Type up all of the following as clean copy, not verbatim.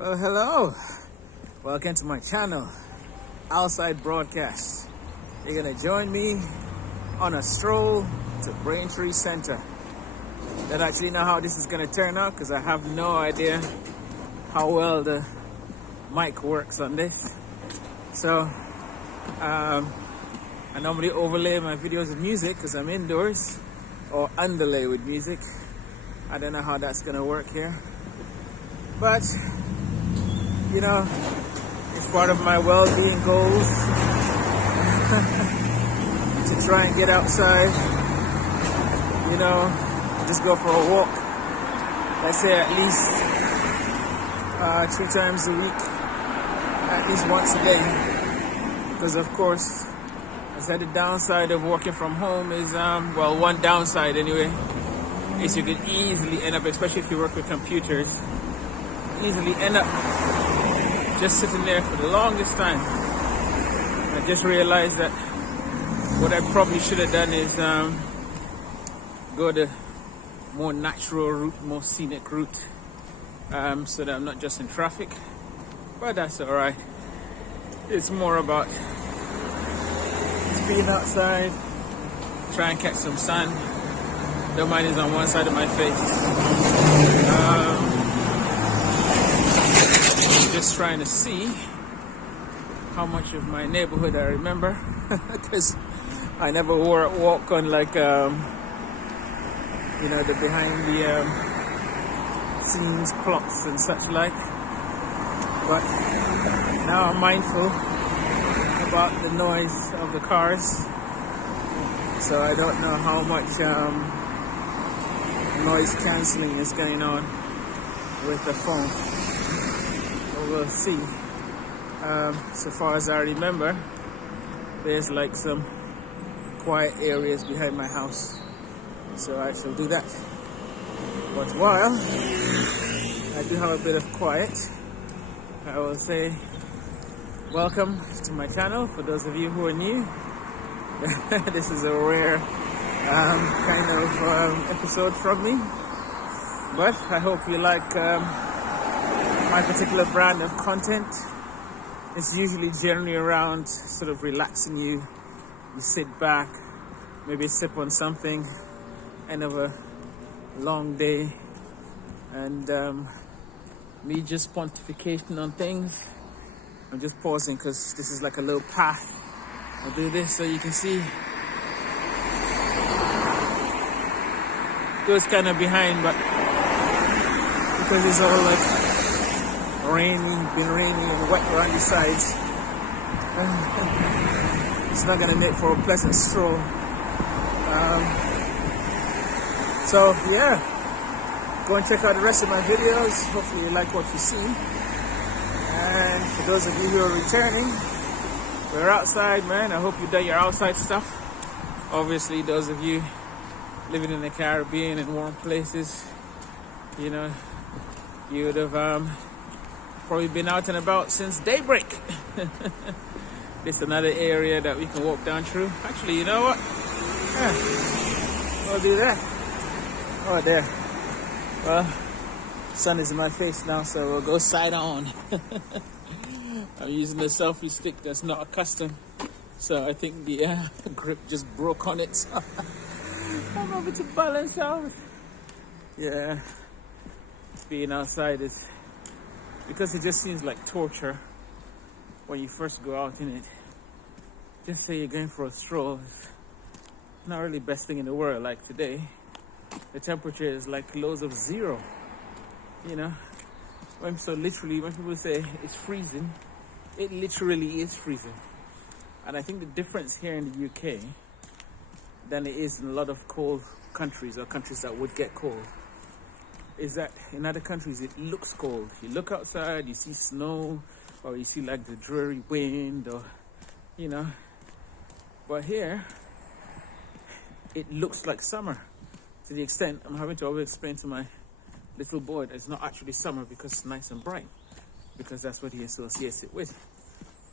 Well, hello. Welcome to my channel, Outside Broadcast. You're gonna join me on a stroll to Braintree Center. Don't actually know how this is gonna turn out because I have no idea how well the mic works on this. So, I normally overlay my videos with music because I'm indoors, or underlay with music. I don't know how that's gonna work here, but you know, it's part of my well-being goals to try and get outside, you know, just go for a walk. Let's say at least 3 times a week, at least once a day. Because of course, I said the downside of working from home is, well, one downside anyway, is you could easily end up, especially if you work with computers, easily end up just sitting there for the longest time. I just realized that what I probably should have done is go the more natural route, more scenic route, so that I'm not just in traffic. But that's alright. It's more about just being outside, try and catch some sun. Don't mind it's on one side of my face. Just trying to see how much of my neighborhood I remember, because I never walk on like you know, the behind the scenes plots and such like. But now I'm mindful about the noise of the cars, so I don't know how much noise cancelling is going on with the phone. We'll see. So far as I remember, there's like some quiet areas behind my house, so I shall do that. But while I do have a bit of quiet, I will say welcome to my channel. For those of you who are new, this is a rare kind of episode from me, but I hope you like my particular brand of content. It's usually generally around sort of relaxing you. You sit back, maybe sip on something, end of a long day, and me just pontificating on things. I'm just pausing because this is like a little path. I'll do this so you can see. It goes kind of behind, but because it's all like been rainy and wet around the sides, it's not gonna make for a pleasant stroll. So yeah, go and check out the rest of my videos. Hopefully you like what you see. And for those of you who are returning, we're outside, man. I hope you done your outside stuff. Obviously, those of you living in the Caribbean in warm places, you know, you would have probably been out and about since daybreak. It's another area that we can walk down through. Actually, you know what? Yeah, we'll do that. Oh, there. Well, sun is in my face now, so we'll go side on. I'm using a selfie stick that's not accustomed, so I think the grip just broke on it. So I'm able to balance out. Yeah, being outside is, because it just seems like torture when you first go out in it. Just say you're going for a stroll. It's not really the best thing in the world. Like today, the temperature is like lows of 0. You know, when people say it's freezing, it literally is freezing. And I think the difference here in the UK than it is in a lot of cold countries, or countries that would get cold, is that in other countries it looks cold. You look outside, you see snow, or you see like the dreary wind, or you know. But here it looks like summer, to the extent I'm having to always explain to my little boy that it's not actually summer because it's nice and bright, because that's what he associates it with,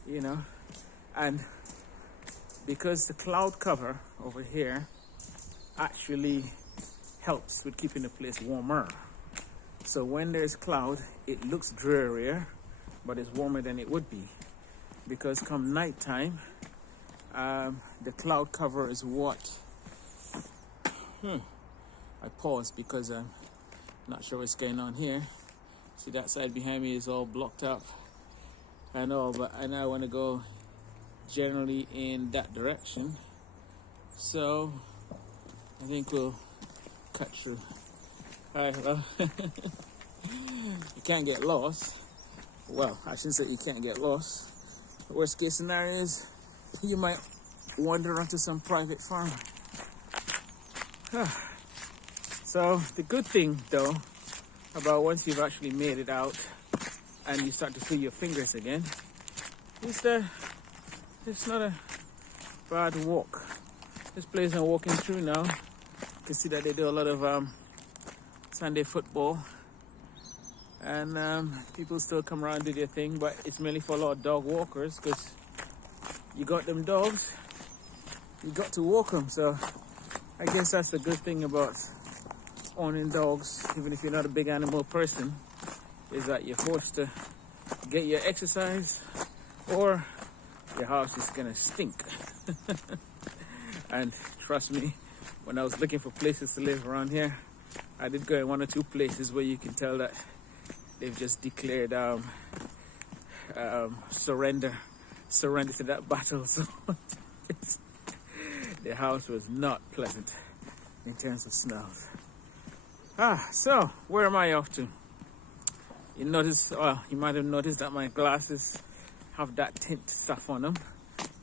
you know. And because the cloud cover over here actually helps with keeping the place warmer. So when there's cloud, it looks drearier, but it's warmer than it would be. Because come nighttime, the cloud cover is what? I paused because I'm not sure what's going on here. See, that side behind me is all blocked up and all, but I now want to go generally in that direction. So I think we'll cut through. Alright, well, you can't get lost. Well, I shouldn't say you can't get lost. The worst case scenario is you might wander onto some private farm. So the good thing though about once you've actually made it out and you start to feel your fingers again is that it's not a bad walk. This place I'm walking through now, you can see that they do a lot of Sunday football, and people still come around and do their thing, but it's mainly for a lot of dog walkers, because you got them dogs, you got to walk them. So I guess that's the good thing about owning dogs, even if you're not a big animal person, is that you're forced to get your exercise or your house is gonna stink. And trust me, when I was looking for places to live around here, I did go in one or two places where you can tell that they've just declared surrender to that battle. So the house was not pleasant in terms of smells. So where am I off to? You might have noticed that my glasses have that tint stuff on them.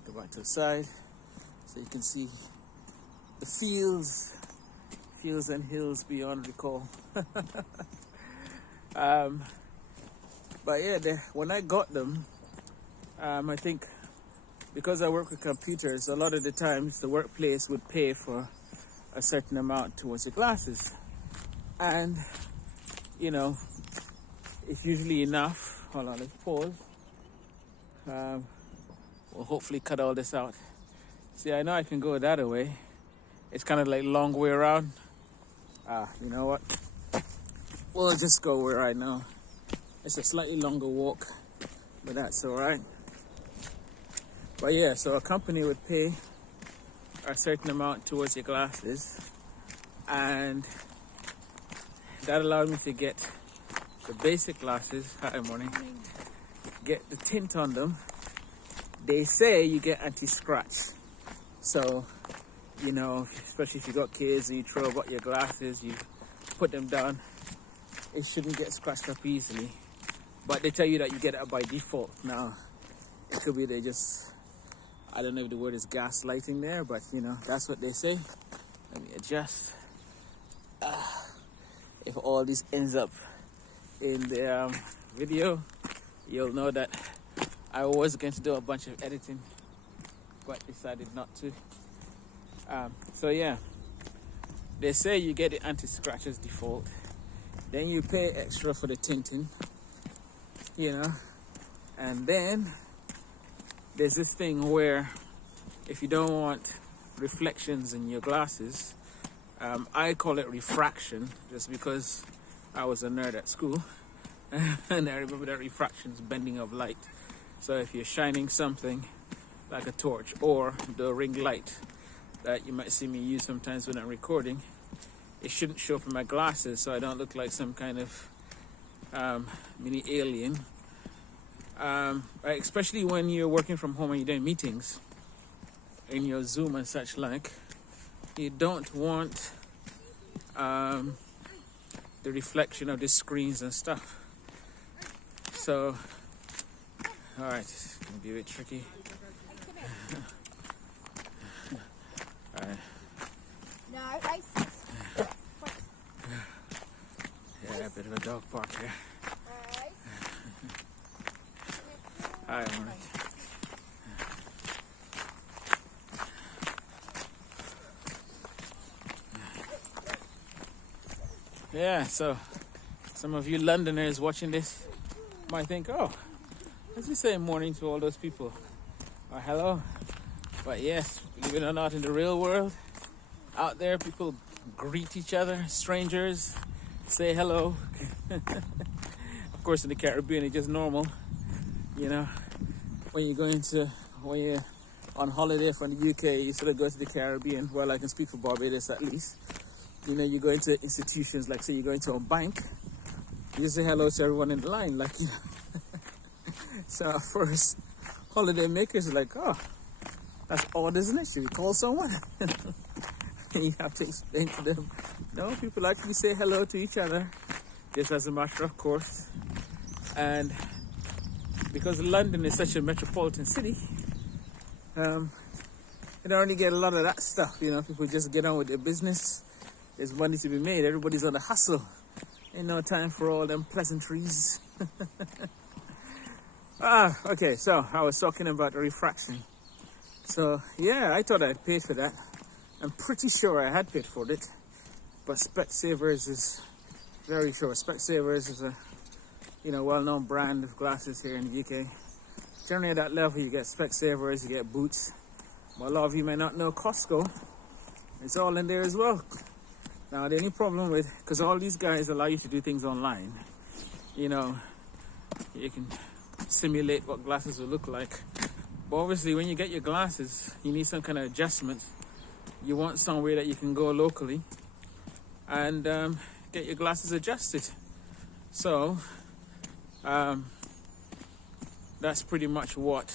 Go back to the side so you can see the fields and hills beyond recall. But yeah, when I got them, I think because I work with computers, a lot of the times the workplace would pay for a certain amount towards your glasses, and you know, it's usually enough. Hold on, let's pause. We'll hopefully cut all this out. See, I know I can go that way. It's kind of like long way around. You know what? We'll just go where I know. It's a slightly longer walk, but that's all right. But yeah, so a company would pay a certain amount towards your glasses, and that allowed me to get the basic glasses. Hi, morning. Get the tint on them. They say you get anti-scratch. So, you know, especially if you got kids and you throw about your glasses, you put them down, it shouldn't get scratched up easily. But they tell you that you get it by default. Now, it could be they just, I don't know if the word is gaslighting there, but you know, that's what they say. Let me adjust. If all this ends up in the video, you'll know that I was going to do a bunch of editing, but decided not to. So yeah, they say you get the anti-scratch as default, then you pay extra for the tinting, you know, and then there's this thing where if you don't want reflections in your glasses, I call it refraction, just because I was a nerd at school and I remember that refraction is bending of light. So if you're shining something like a torch or the ring light that you might see me use sometimes when I'm recording, it shouldn't show up in my glasses, so I don't look like some kind of mini alien. Especially when you're working from home and you're doing meetings in your Zoom and such like, you don't want the reflection of the screens and stuff. So, all right, it's gonna be a bit tricky. All right. No, I Yeah, a bit of a dog park here. All right, morning. Yeah, so some of you Londoners watching this might think, oh, let's just say morning to all those people, or hello. But yes, believe it or not, in the real world, out there, people greet each other, strangers, say hello. Of course, in the Caribbean, it's just normal. You know, when you're on holiday from the UK, you sort of go to the Caribbean. Well, I can speak for Barbados at least. You know, you go into institutions, like say you go into a bank, you say hello to everyone in the line, like, you know. So at first, holiday makers are like, oh, that's odd, isn't it? Should we call someone? You have to explain to them, no, people actually say hello to each other, just as a matter of course. And because London is such a metropolitan city, you don't really get a lot of that stuff, you know. People just get on with their business. There's money to be made. Everybody's on a hustle. Ain't no time for all them pleasantries. Okay, so I was talking about the refraction. So yeah, I thought I'd paid for that. I'm pretty sure I had paid for it, but Specsavers is very sure. Specsavers is a well-known brand of glasses here in the UK. Generally at that level, you get Specsavers, you get Boots. But a lot of you may not know Costco. It's all in there as well. Now the only problem with, because all these guys allow you to do things online, you know, you can simulate what glasses will look like. But obviously when you get your glasses, you need some kind of adjustments. You want somewhere that you can go locally and get your glasses adjusted. So that's pretty much what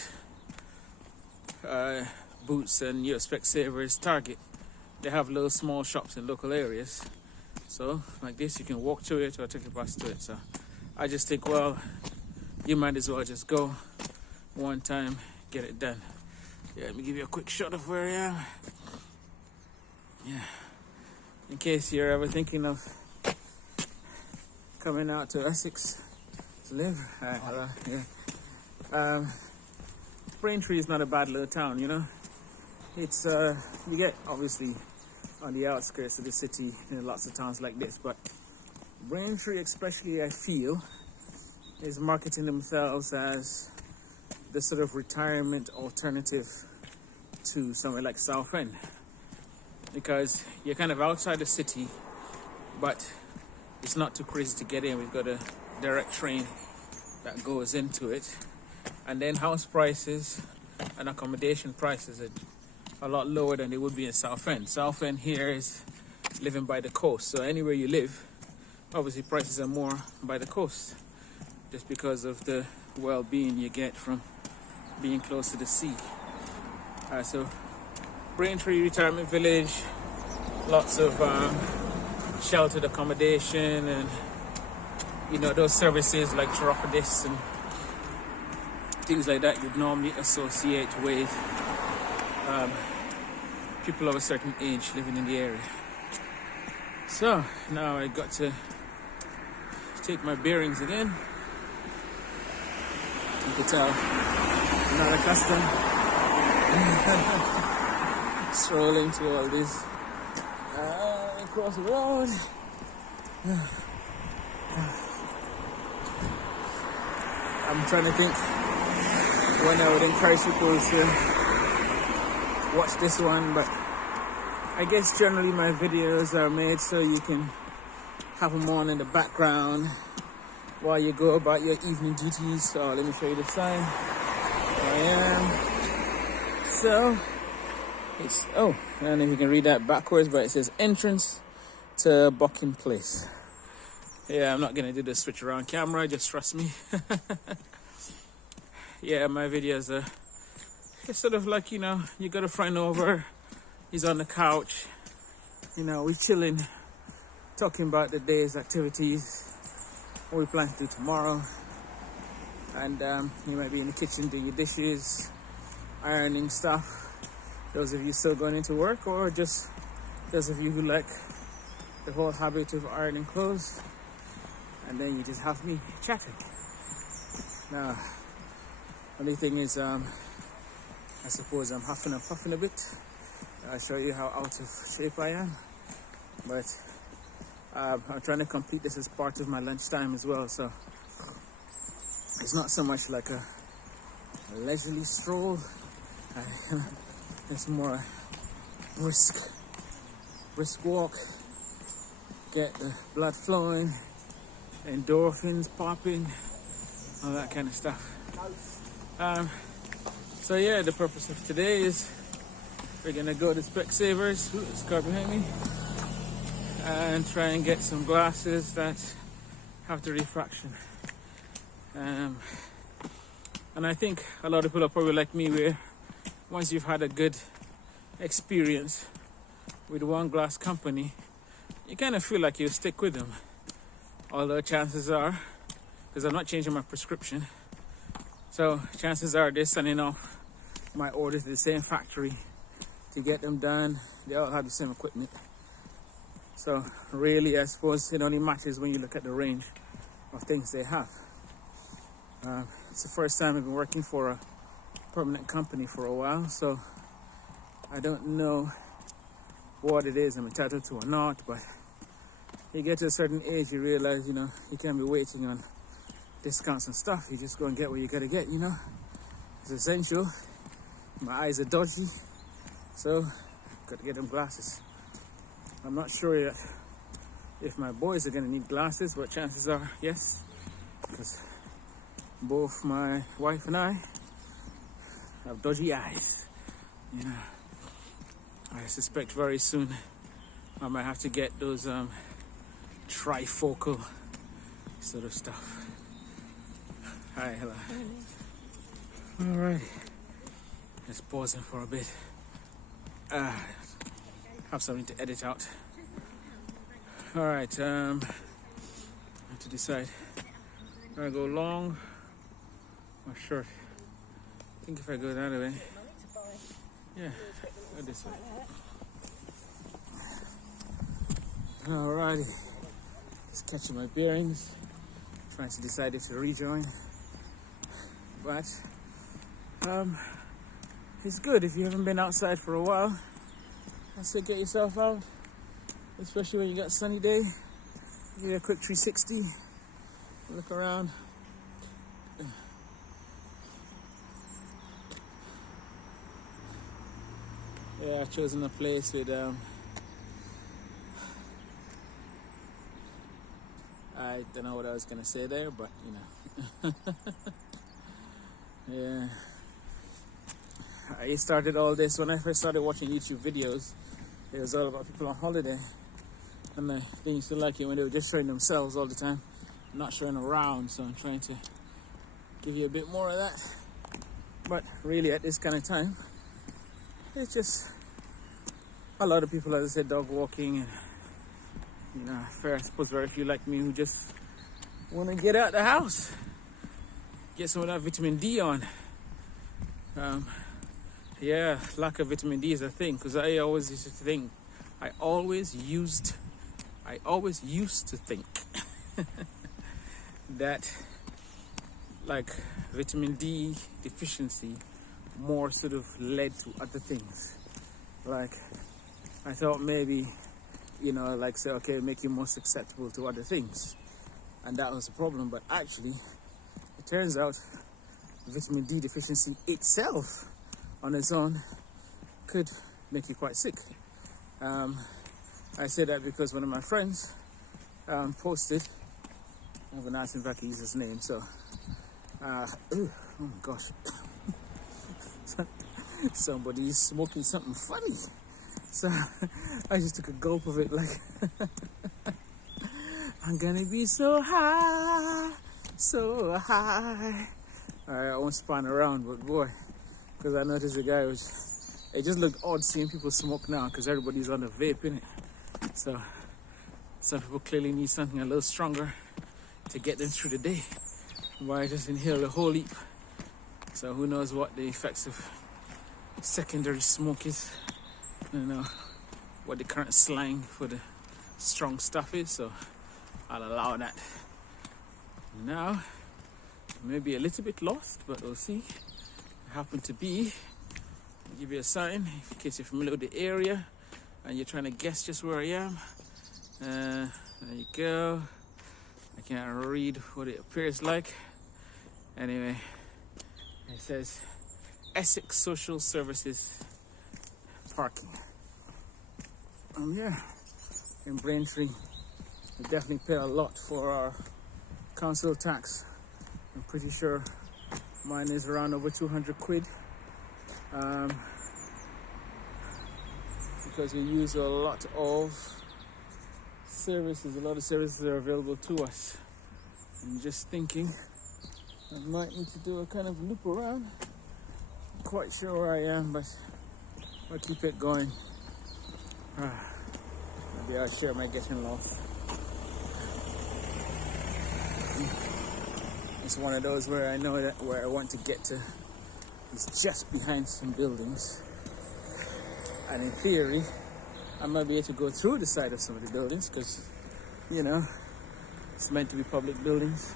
Boots and your Specsavers target. They have little small shops in local areas. So like this, you can walk to it or take a bus to it. So I just think, well, you might as well just go one time, get it done. Yeah, let me give you a quick shot of where I am. Yeah, in case you're ever thinking of coming out to Essex to live. Yeah. Braintree is not a bad little town, you know. It's you get obviously on the outskirts of the city in lots of towns like this, but Braintree especially, I feel, is marketing themselves as the sort of retirement alternative to somewhere like Southend, because you're kind of outside the city, but it's not too crazy to get in. We've got a direct train that goes into it, and then house prices and accommodation prices are a lot lower than they would be in Southend. Southend here is living by the coast, so anywhere you live, obviously prices are more by the coast, just because of the well-being you get from being close to the sea. So Braintree Retirement Village, lots of sheltered accommodation, and you know, those services like chiropodists and things like that you'd normally associate with people of a certain age living in the area. So now I got to take my bearings again. You can tell I'm not accustomed strolling through all this across the road. I'm trying to think when I would encourage people to watch this one, but I guess generally my videos are made so you can have them on in the background while you go about your evening duties. So let me show you the sign. There I am. So it's, oh, I don't know if you can read that backwards, but it says entrance to Bucking Place. Yeah, I'm not gonna do the switch around camera, just trust me. Yeah, my videos are, it's sort of like, you know, you got a friend over, he's on the couch, you know, we chilling, talking about the day's activities, what we plan to do tomorrow, and you might be in the kitchen doing your dishes, ironing stuff, those of you still going into work, or just those of you who like the whole habit of ironing clothes, and then you just have me chatting. Now, only thing is, I suppose I'm huffing and puffing a bit. I'll show you how out of shape I am, but I'm trying to complete this as part of my lunchtime as well, so it's not so much like a leisurely stroll. It's more a brisk walk. get the blood flowing, endorphins popping, all that kind of stuff. So yeah, the purpose of today is we're gonna go to Specsavers, this car behind me, and try and get some glasses that have the refraction. And I think a lot of people are probably like me, where once you've had a good experience with one glass company, you kind of feel like you'll stick with them. Although chances are, because I'm not changing my prescription, so chances are they're sending off my order to the same factory to get them done. They all have the same equipment. So really, I suppose it only matters when you look at the range of things they have. It's the first time I've been working for a permanent company for a while, so I don't know what it is I'm entitled to or not, but you get to a certain age, you realize, you can't be waiting on discounts and stuff. You just go and get what you gotta get, It's essential. My eyes are dodgy, so gotta get them glasses. I'm not sure yet if my boys are gonna need glasses, but chances are yes, because both my wife and I have dodgy eyes. I suspect very soon I might have to get those trifocal sort of stuff. Hi, hello. Alright, just pausing for a bit. Have something to edit out. Alright, I have to decide. Do I go long or short? I think if I go that way, yeah, go this way. Alrighty, just catching my bearings, trying to decide if to rejoin. But it's good if you haven't been outside for a while. I say get yourself out, especially when you got a sunny day. Get a quick 360, look around. Yeah, I've chosen a place with I don't know what I was gonna say there, but yeah. I started all this when I first started watching YouTube videos. It was all about people on holiday, and they used to like it when they were just showing themselves all the time, not showing around. So I'm trying to give you a bit more of that. But really, at this kind of time, it's just a lot of people, as I said, dog walking, and I suppose very few like me who just want to get out the house, get some of that vitamin D on. Yeah, lack of vitamin D is a thing, because I always used to think, I always used to think that like vitamin D deficiency more sort of led to other things. Like I thought maybe, like say, okay, make you more susceptible to other things, and that was the problem. But actually, it turns out vitamin D deficiency itself on its own could make you quite sick. I say that because one of my friends posted, I'm gonna ask him if I can use his name, so oh my gosh. Somebody's smoking something funny, so I just took a gulp of it, like I'm gonna be so high, so high. Alright, I won't span around, but boy, because I noticed the guy it just looked odd seeing people smoke now, because everybody's on the vape, innit? So some people clearly need something a little stronger to get them through the day. Why just inhale a whole heap? So who knows what the effects of secondary smoke is. I don't know what the current slang for the strong stuff is, so I'll allow that. Now, maybe a little bit lost, but we'll see. I happen to be, I'll give you a sign in case you're familiar with the area and you're trying to guess just where I am. There you go. I can't read what it appears like. Anyway, it says Essex Social Services Parking. I'm here in Braintree We definitely pay a lot for our council tax. I'm pretty sure mine is around over 200 quid. Because we use a lot of services, a lot of services are available to us. I'm just thinking I might need to do a kind of loop around. Not quite sure where I am, but I'll keep it going. Maybe I'll share my getting lost. It's one of those where I know that where I want to get to is just behind some buildings. And in theory, I might be able to go through the side of some of the buildings because, you know, it's meant to be public buildings.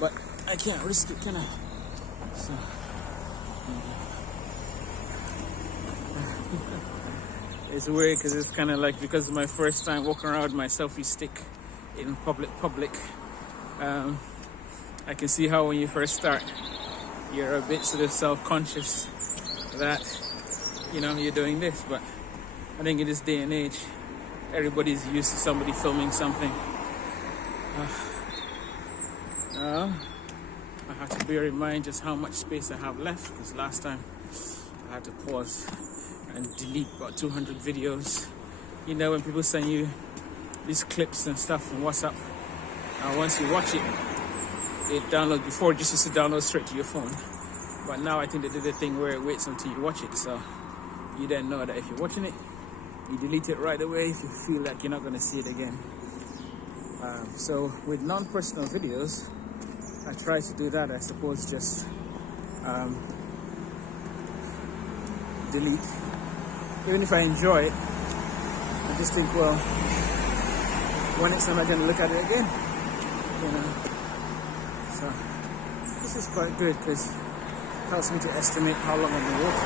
But I can't risk it, can I? So, it's weird because it's kind of like, because it's my first time walking around with my selfie stick in public. I can see how when you first start, you're a bit sort of self-conscious that, you know, you're doing this. But I think in this day and age, everybody's used to somebody filming something. Now, I have to bear in mind just how much space I have left, because last time I had to pause and delete about 200 videos. You know, when people send you these clips and stuff on WhatsApp, once you watch it, it downloads. Before it just used to download straight to your phone, but now I think they did a thing where it waits until you watch it, so you then know that if you're watching it, you delete it right away if you feel like you're not going to see it again. So with non-personal videos, I try to do that. I suppose just delete. Even if I enjoy it, I just think, well, when next time I'm going to look at it again, you know. So this is quite good because it helps me to estimate how long I'm going to walk.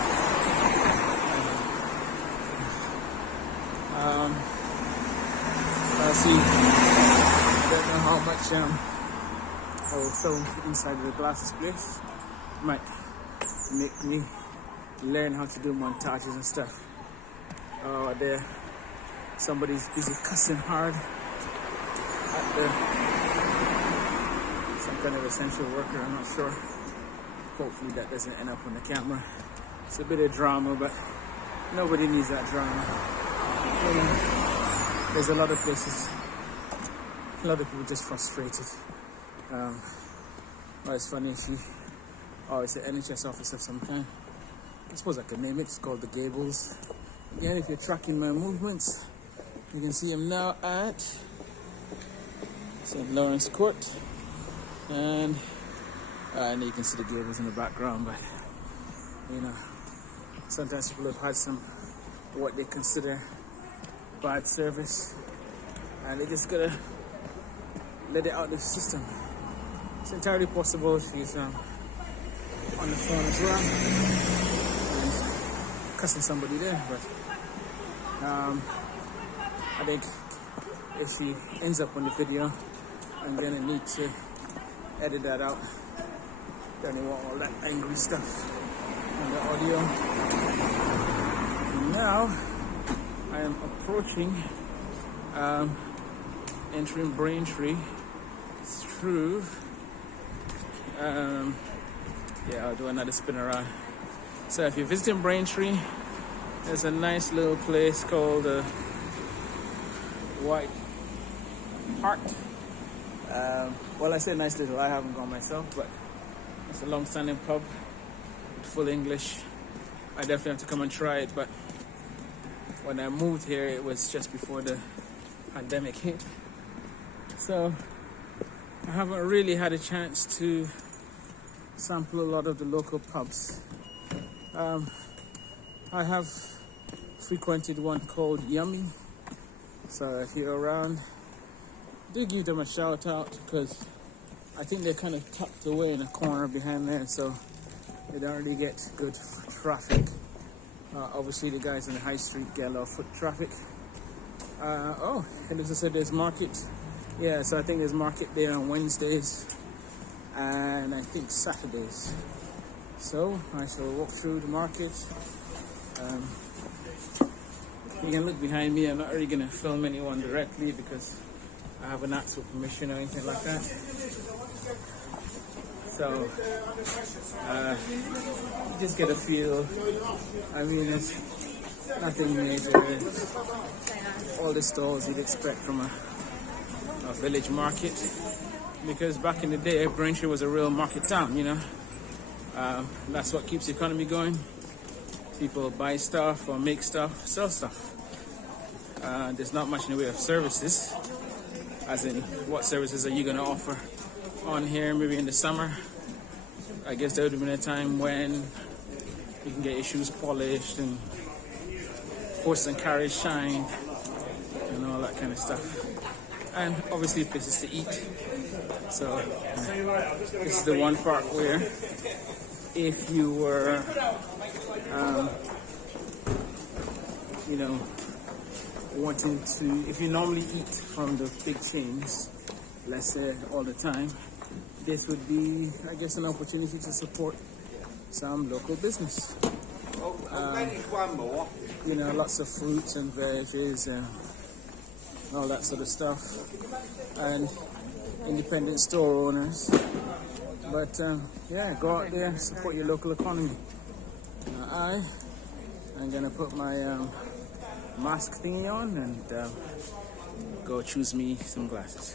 I'll see. I don't know how much I will film inside of the glasses place. Might make me learn how to do montages and stuff. Oh, there. Somebody's busy cussing hard at some kind of essential worker, I'm not sure. Hopefully that doesn't end up on the camera. It's a bit of drama, but nobody needs that drama. You know, there's a lot of places, a lot of people just frustrated. Well, it's funny if you, it's an NHS office of some kind. I suppose I could name it. It's called the Gables. Again, if you're tracking my movements, you can see I'm now at St. Lawrence Court, and you can see the Gables in the background. But you know, sometimes people have had some what they consider bad service, and they just gotta let it out of the system. It's entirely possible she's on the phone as well and cussing somebody there, but I think if she ends up on the video, I'm gonna need to edit that out. Don't want all that angry stuff on the audio. And now I am approaching entering Braintree through I'll do another spin around. So if you're visiting Braintree, there's a nice little place called White Hart. Well, I say nice little, I haven't gone myself, but it's a long-standing pub with full English. I definitely have to come and try it, but when I moved here, it was just before the pandemic hit. So I haven't really had a chance to sample a lot of the local pubs. I have frequented one called Yummy, so if you're around, do give them a shout out, because I think they're kind of tucked away in a corner behind there, so they don't really get good traffic. Obviously the guys on the high street get a lot of foot traffic. It looks as if there's market. Yeah, so I think there's market there on Wednesdays and I think Saturdays. So I shall walk through the market. You can look behind me. I'm not really going to film anyone directly because I haven't asked for permission or anything like that. So, just get a feel. I mean, it's nothing major. It's all the stalls you'd expect from a village market. Because back in the day, Braintree was a real market town, you know. That's what keeps the economy going. People buy stuff or make stuff, sell stuff. There's not much in the way of services. As in, what services are you going to offer on here? Maybe in the summer. I guess there would have been a time when you can get your shoes polished and horse and carriage shined and all that kind of stuff. And obviously places to eat. So this is the one part where if you were, you know, wanting to, if you normally eat from the big chains, let's say all the time, this would be, I guess, an opportunity to support some local business. You know, lots of fruits and veggies and all that sort of stuff, and independent store owners. But yeah, go out there, support your local economy. I'm gonna put my mask thingy on and go choose me some glasses.